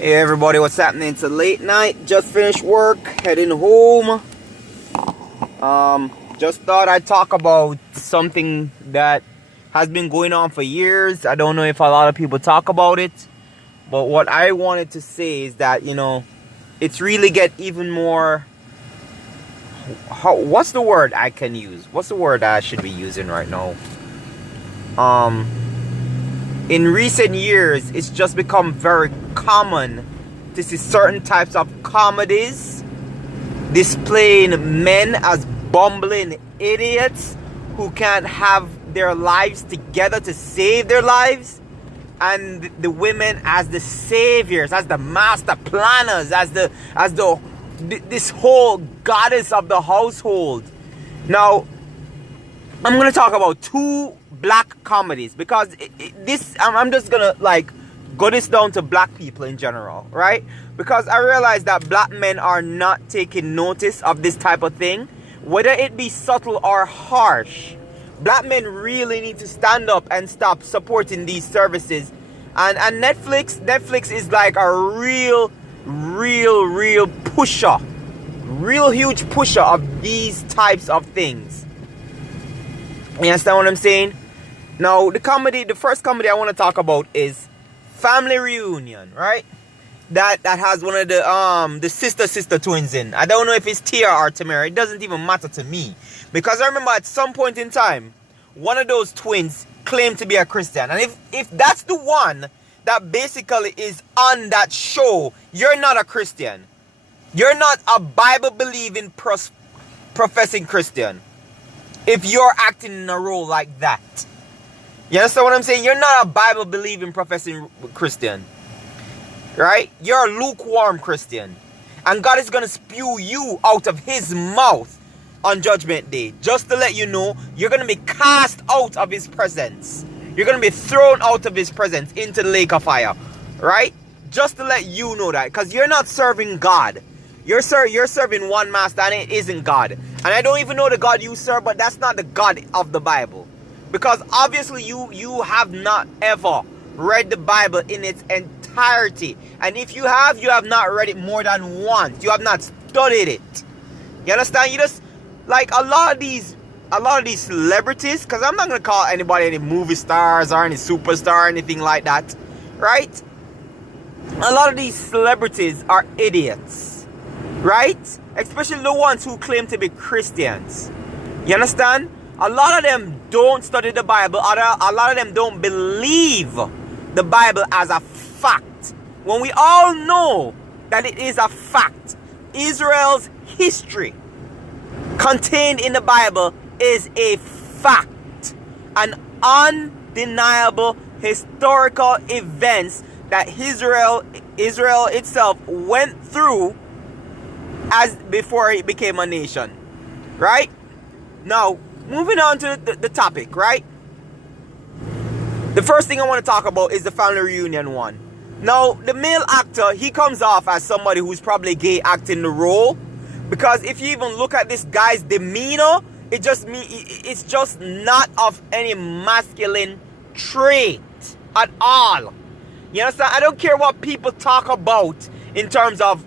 Hey everybody, what's happening? It's a late night, just finished work, heading home. Just thought I'd talk about something that has been going on for years. I don't know if a lot of people talk about it, but what I wanted to say is that, it's really get even more, what's the word I can use? What's the word I should be using right now? In recent years, it's just become very common to see certain types of comedies displaying men as bumbling idiots who can't have their lives together to save their lives, and the women as the saviors, as the master planners, as this whole goddess of the household. Now, I'm gonna talk about two black comedies because I'm just gonna go this down to black people in general, right? Because I realize that black men are not taking notice of this type of thing, whether it be subtle or harsh. Black men really need to stand up and stop supporting these services. And Netflix is like a real pusher, real huge pusher of these types of things. You understand what I'm saying? Now, the first comedy I want to talk about is Family Reunion, right? That has one of the sister twins in. I don't know if it's Tia or Tamara. It doesn't even matter to me. Because I remember at some point in time, one of those twins claimed to be a Christian. And if that's the one that basically is on that show, you're not a Christian. You're not a Bible-believing, professing Christian. If you're acting in a role like that. You understand what I'm saying? You're not a Bible-believing, professing Christian. Right? You're a lukewarm Christian. And God is going to spew you out of his mouth on Judgment Day. Just to let you know, you're going to be cast out of his presence. You're going to be thrown out of his presence into the lake of fire. Right? Just to let you know that. Because you're not serving God. You're serving one master, and it isn't God. And I don't even know the God you serve, but that's not the God of the Bible. Because obviously you have not ever read the Bible in its entirety. And if you have not read it more than once. You have not studied it. You understand? You just, like a lot of these celebrities, because I'm not going to call anybody any movie stars or any superstar or anything like that. Right? A lot of these celebrities are idiots. Right? Especially the ones who claim to be Christians. You understand? A lot of them don't study the Bible. A lot of them don't believe the Bible as a fact. When we all know that it is a fact. Israel's history contained in the Bible is a fact. An undeniable historical events that Israel itself went through as before it became a nation. Right? Now, moving on to the topic, right? The first thing I want to talk about is the Family Reunion one. Now, the male actor, he comes off as somebody who's probably gay acting the role. Because if you even look at this guy's demeanor, it's just not of any masculine trait at all. You understand? I don't care what people talk about in terms of,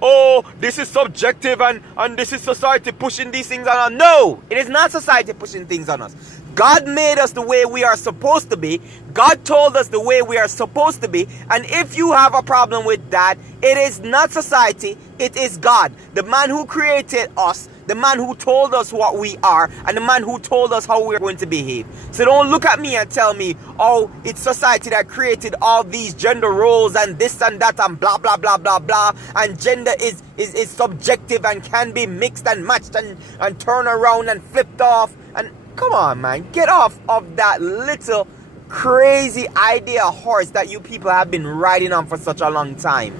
oh, this is subjective and this is society pushing these things on us. No, it is not society pushing things on us. God made us the way we are supposed to be. God told us the way we are supposed to be. And if you have a problem with that, it is not society, it is God. The man who created us, the man who told us what we are, and the man who told us how we're going to behave. So don't look at me and tell me, oh, it's society that created all these gender roles and this and that and blah, blah, blah, blah, blah. And gender is subjective and can be mixed and matched and turned around and flipped off. And come on, man, get off of that little crazy idea horse that you people have been riding on for such a long time.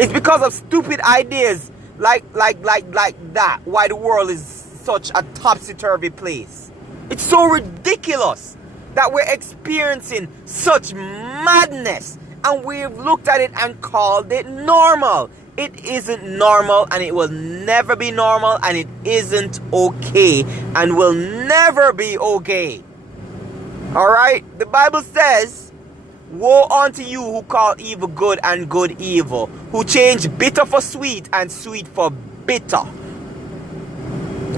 It's because of stupid ideas like that why the world is such a topsy-turvy place. It's so ridiculous that we're experiencing such madness and we've looked at it and called it normal. It isn't normal, and it will never be normal, and it isn't okay and will never be okay. Alright? The Bible says Woe unto you who call evil good and good evil, who change bitter for sweet and sweet for bitter.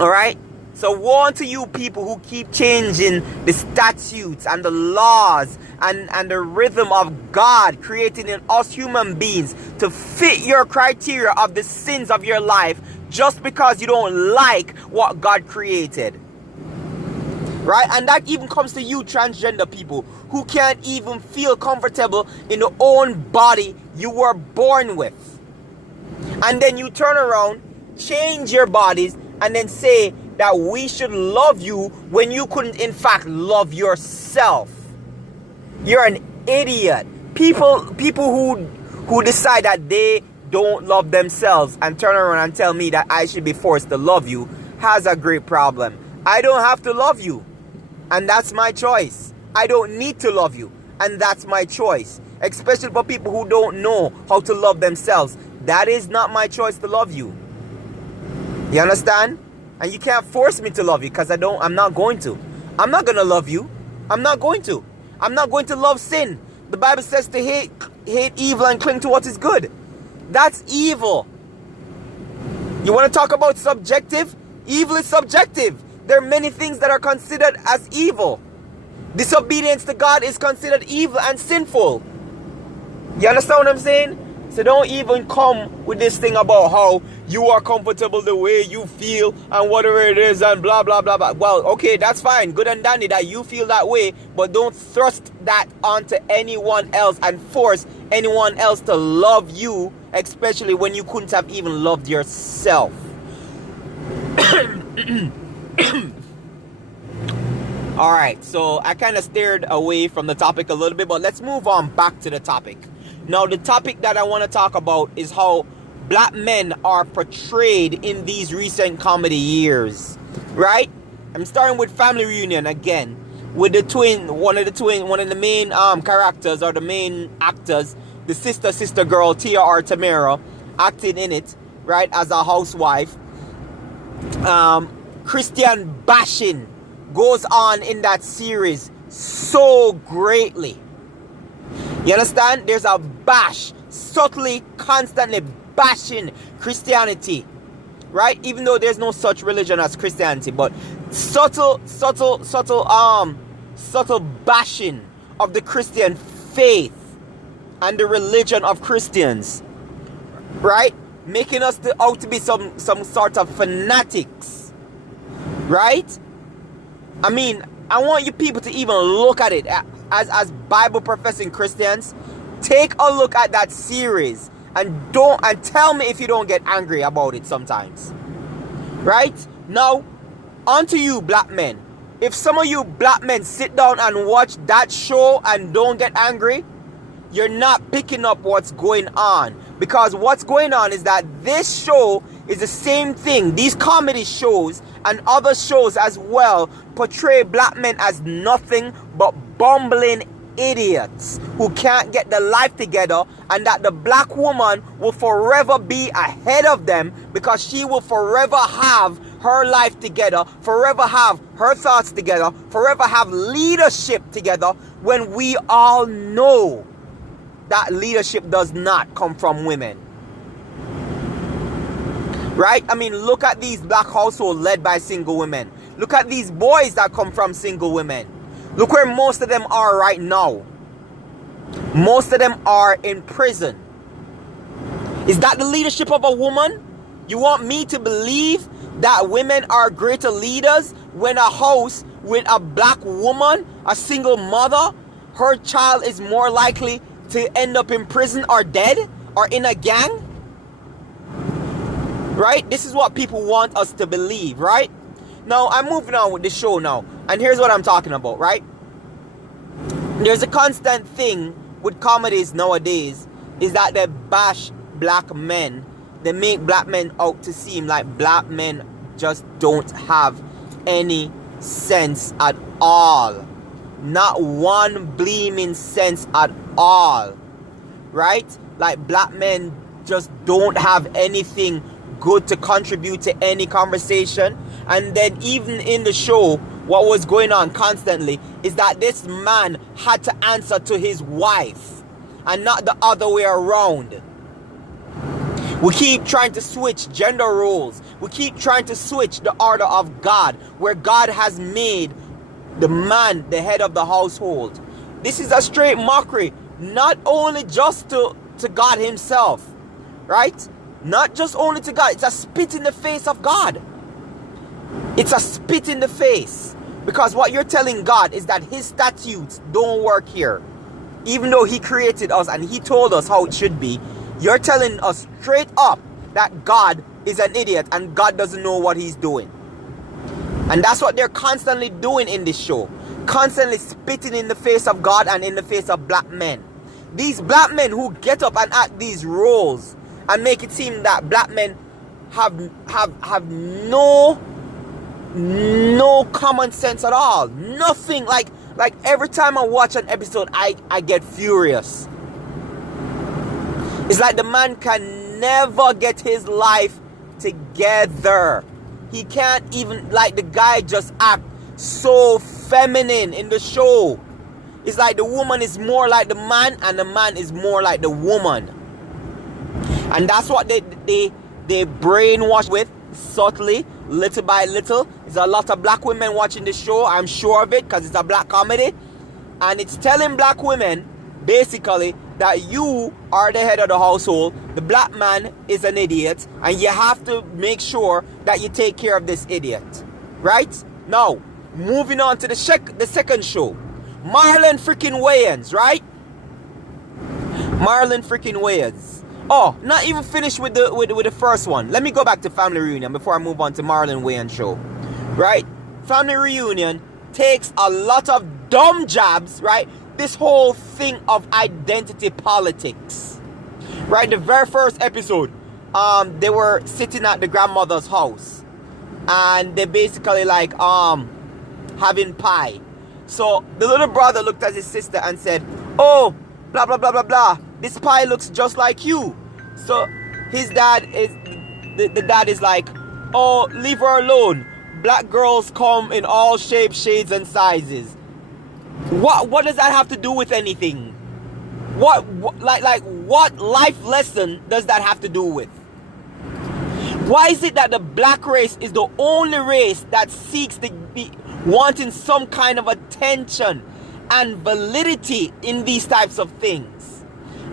Alright? So woe unto you people who keep changing the statutes and the laws and the rhythm of God created in us human beings to fit your criteria of the sins of your life just because you don't like what God created. Right? And that even comes to you transgender people who can't even feel comfortable in the own body you were born with. And then you turn around, change your bodies, and then say that we should love you when you couldn't in fact love yourself. You're an idiot. People who decide that they don't love themselves and turn around and tell me that I should be forced to love you has a great problem. I don't have to love you. And that's my choice. I don't need to love you. And that's my choice. Especially for people who don't know how to love themselves. That is not my choice to love you. You understand? And you can't force me to love you because I'm not going to. I'm not going to love you. I'm not going to. I'm not going to love sin. The Bible says to hate evil and cling to what is good. That's evil. You want to talk about subjective? Evil is subjective. There are many things that are considered as evil. Disobedience to God is considered evil and sinful. You understand what I'm saying? So don't even come with this thing about how you are comfortable the way you feel and whatever it is and blah blah blah blah. Well, okay, that's fine. Good and dandy that you feel that way, but don't thrust that onto anyone else and force anyone else to love you, especially when you couldn't have even loved yourself. Alright, so I kind of steered away from the topic a little bit, but let's move on back to the topic. Now, the topic that I want to talk about is how black men are portrayed in these recent comedy years. Right? I'm starting with Family Reunion again. With one of the main characters or the main actors, the sister girl, Tia or Tamara, acting in it, right, as a housewife. Christian bashing goes on in that series so greatly. You understand? There's a bash, subtly, constantly bashing Christianity, right? Even though there's no such religion as Christianity, but subtle bashing of the Christian faith and the religion of Christians, right? Making us out to be some sort of fanatics, right? I mean, I want you people to even look at it as Bible professing Christians. Take a look at that series and tell me if you don't get angry about it sometimes. Right? Now, on to you black men. If some of you black men sit down and watch that show and don't get angry, you're not picking up what's going on. Because what's going on is that this show is the same thing. These comedy shows and other shows as well portray black men as nothing but bumbling idiots who can't get their life together, and that the black woman will forever be ahead of them because she will forever have her life together, forever have her thoughts together, forever have leadership together, when we all know that leadership does not come from women. Right? I mean, look at these black households led by single women. Look at these boys that come from single women. Look where most of them are right now. Most of them are in prison. Is that the leadership of a woman? You want me to believe that women are greater leaders when a house with a black woman, a single mother, her child is more likely to end up in prison or dead or in a gang? Right? This is what people want us to believe, right? Now, I'm moving on with the show now. And here's what I'm talking about, right? There's a constant thing with comedies nowadays is that they bash black men. They make black men out to seem like black men just don't have any sense at all. Not one gleaming sense at all. Right? Like black men just don't have anything good to contribute to any conversation. And then even in the show, what was going on constantly is that this man had to answer to his wife and not the other way around. We keep trying to switch gender roles. We keep trying to switch the order of God, where God has made the man the head of the household. This is a straight mockery, not only just to God himself, right? Not just only to God. It's a spit in the face of God. It's a spit in the face. Because what you're telling God is that his statutes don't work here. Even though he created us and he told us how it should be, you're telling us straight up that God is an idiot and God doesn't know what he's doing. And that's what they're constantly doing in this show. Constantly spitting in the face of God and in the face of black men. These black men who get up and act these roles and make it seem that black men have no common sense at all. Nothing. Like every time I watch an episode, I get furious. It's like the man can never get his life together. He can't even, like, the guy just act so feminine in the show. It's like the woman is more like the man and the man is more like the woman. And that's what they brainwash with subtly, little by little. There's a lot of black women watching the show. I'm sure of it because it's a black comedy. And it's telling black women, basically, that you are the head of the household. The black man is an idiot. And you have to make sure that you take care of this idiot. Right? Now, moving on to the second show. Marlon freaking Wayans, right? Marlon freaking Wayans. Oh, not even finished with the first one. Let me go back to Family Reunion before I move on to Marlon Wayans show. Right? Family Reunion takes a lot of dumb jabs, right? This whole thing of identity politics. Right? The very first episode, they were sitting at the grandmother's house. And they basically like having pie. So the little brother looked at his sister and said, "Oh, blah blah blah blah blah. This pie looks just like you." So his dad is the dad is like, "Oh, leave her alone. Black girls come in all shapes, shades, and sizes." What does that have to do with anything? What life lesson does that have to do with? Why is it that the black race is the only race that seeks to be wanting some kind of attention and validity in these types of things?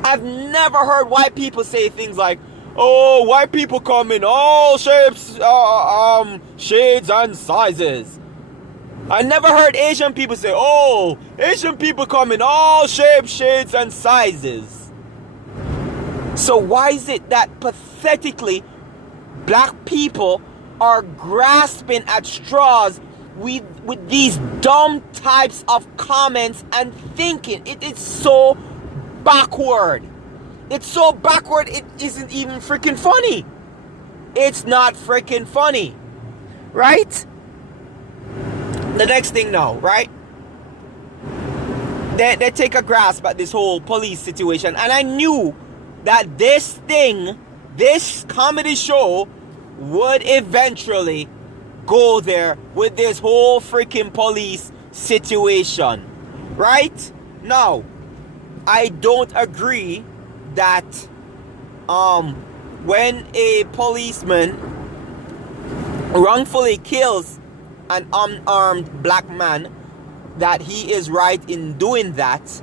I've never heard white people say things like, "Oh, white people come in all shapes, shades and sizes." I never heard Asian people say, "Oh, Asian people come in all shapes, shades, and sizes." So why is it that pathetically black people are grasping at straws with these dumb types of comments and thinking? It's so backward. It's so backward it isn't even freaking funny. It's not freaking funny. Right? The next thing now, right? They take a grasp at this whole police situation. And I knew that this comedy show would eventually go there with this whole freaking police situation. Right? Now, I don't agree that when a policeman wrongfully kills an unarmed black man, that he is right in doing that.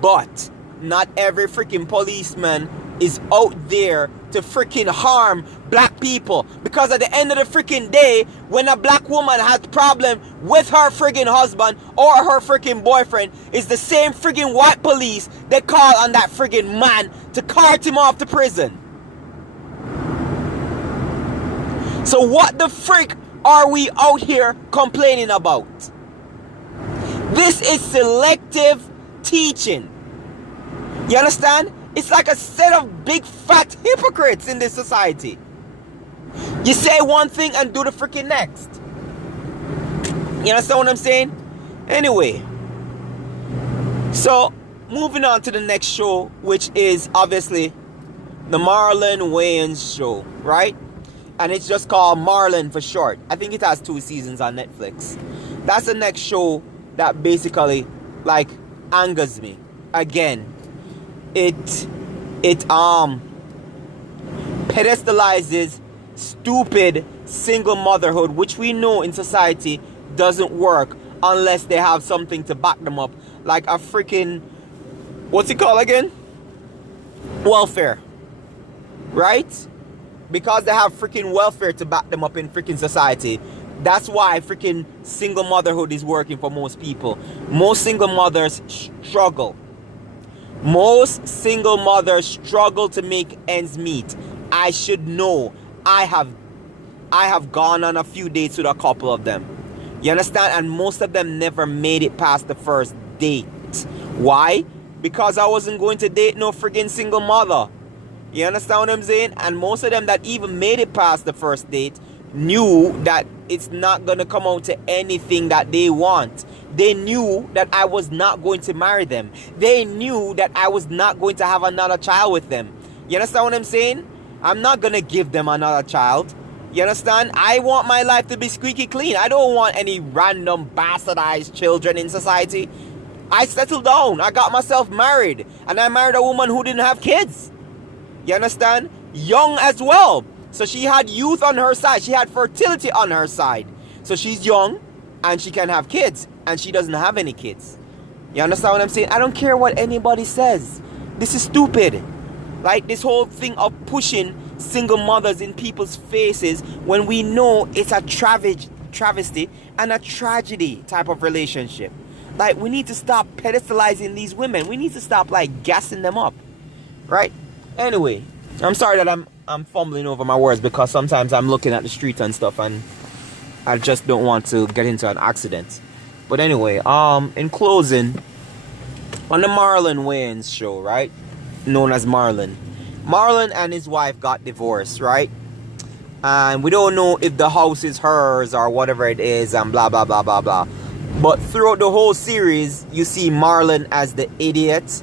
But not every freaking policeman is out there to freaking harm black people. Because at the end of the freaking day, when a black woman has a problem with her freaking husband or her freaking boyfriend, it's the same freaking white police that call on that freaking man to cart him off to prison. So what the freak are we out here complaining about? This is selective teaching. You understand? It's like a set of big fat hypocrites in this society. You say one thing and do the freaking next. You understand what I'm saying? Anyway, so moving on to the next show, which is obviously the Marlon Wayans show, right? And it's just called Marlon for short. I think it has 2 seasons on Netflix. That's the next show that basically like angers me. Again, it pedestalizes stupid single motherhood, which we know in society doesn't work unless they have something to back them up, like a freaking, what's it called again? Welfare, right? Because they have freaking welfare to back them up in freaking society. That's why freaking single motherhood is working for most people. Most single mothers struggle. Most single mothers struggle to make ends meet. I should know. I have gone on a few dates with a couple of them. You understand? And most of them never made it past the first date. Why? Because I wasn't going to date no freaking single mother. You understand what I'm saying? And most of them that even made it past the first date knew that it's not going to come out to anything that they want. They knew that I was not going to marry them. They knew that I was not going to have another child with them. You understand what I'm saying? I'm not going to give them another child. You understand? I want my life to be squeaky clean. I don't want any random bastardized children in society. I settled down. I got myself married. And I married a woman who didn't have kids. You understand? Young as well. So she had youth on her side. She had fertility on her side. So she's young and she can have kids. And she doesn't have any kids. You understand what I'm saying? I don't care what anybody says. This is stupid. Like this whole thing of pushing single mothers in people's faces when we know it's a travesty and a tragedy type of relationship. Like, we need to stop pedestalizing these women. We need to stop like gassing them up. Right? Anyway, I'm sorry that I'm fumbling over my words, because sometimes I'm looking at the street and stuff and I just don't want to get into an accident. But anyway, in closing, on the Marlon Wayans show, right? Known as Marlon and his wife got divorced, right? And we don't know if the house is hers or whatever it is and blah blah blah blah blah. But throughout the whole series, you see Marlon as the idiot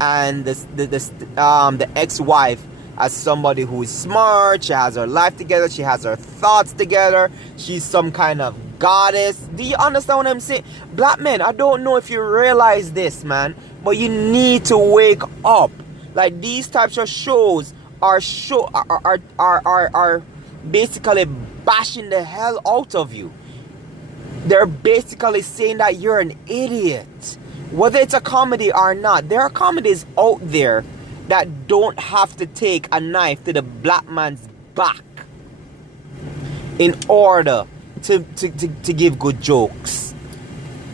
and the ex-wife as somebody who is smart. She has her life together. She has her thoughts together. She's some kind of goddess. Do you understand what I'm saying? Black men, I don't know if you realize this, man, but you need to wake up. Like, these types of shows are basically bashing the hell out of you. They're basically saying that you're an idiot. Whether it's a comedy or not, there are comedies out there that don't have to take a knife to the black man's back in order to give good jokes.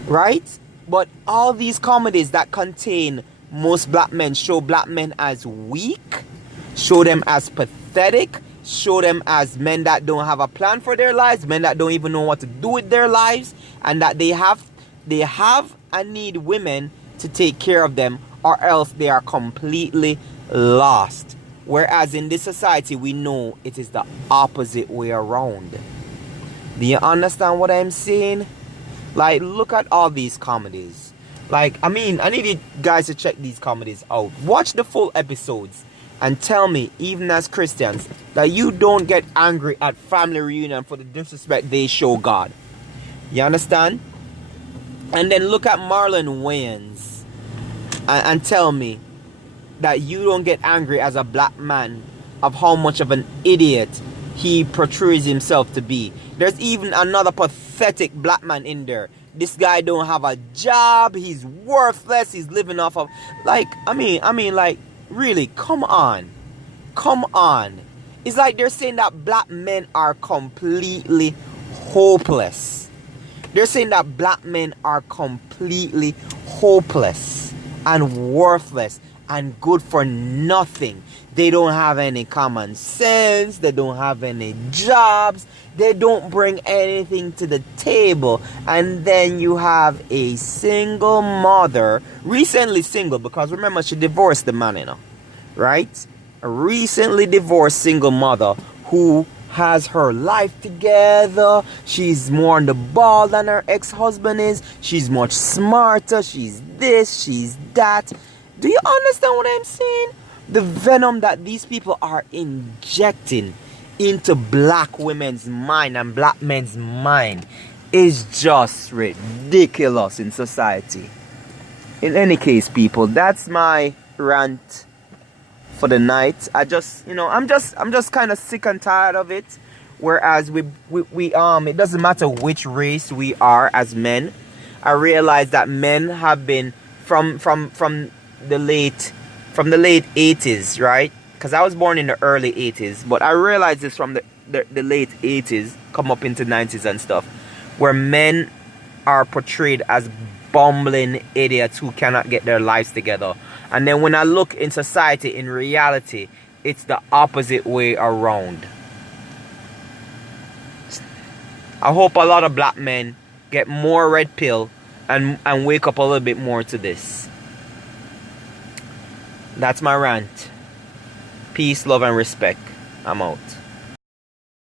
Right? But all these comedies that contain most black men show black men as weak, show them as pathetic, show them as men that don't have a plan for their lives, men that don't even know what to do with their lives, and that they have and need women to take care of them, or else they are completely lost. Whereas in this society, we know it is the opposite way around. Do you understand what I'm saying? Like, look at all these comedies. Like, I mean, I need you guys to check these comedies out. Watch the full episodes and tell me, even as Christians, that you don't get angry at family reunion for the disrespect they show God. You understand? And then look at Marlon Wayans and tell me that you don't get angry as a black man of how much of an idiot he portrays himself to be. There's even another pathetic black man in there. This guy don't have a job. He's worthless. He's living off of, like, I mean, like, really, come on. Come on. It's like they're saying that black men are completely hopeless. They're saying that black men are completely hopeless and worthless and good for nothing. They don't have any common sense. They don't have any jobs. They don't bring anything to the table. And then you have a single mother, recently single, because remember, she divorced the man, you know, right? A recently divorced single mother who has her life together. She's more on the ball than her ex-husband is. She's much smarter. She's this, she's that. Do you understand what I'm saying? The venom that these people are injecting into black women's mind and black men's mind is just ridiculous in society. In any case, people, that's my rant for the night. I'm just kind of sick and tired of it. Whereas we it doesn't matter which race we are as men. I realize that men have been from the late 80s, right? Because I was born in the early 80s, but I realized this from the late 80s, come up into 90s and stuff, where men are portrayed as bumbling idiots who cannot get their lives together. And then when I look in society, in reality, it's the opposite way around. I hope a lot of black men get more red pill and wake up a little bit more to this. That's my rant. Peace, love, and respect. I'm out.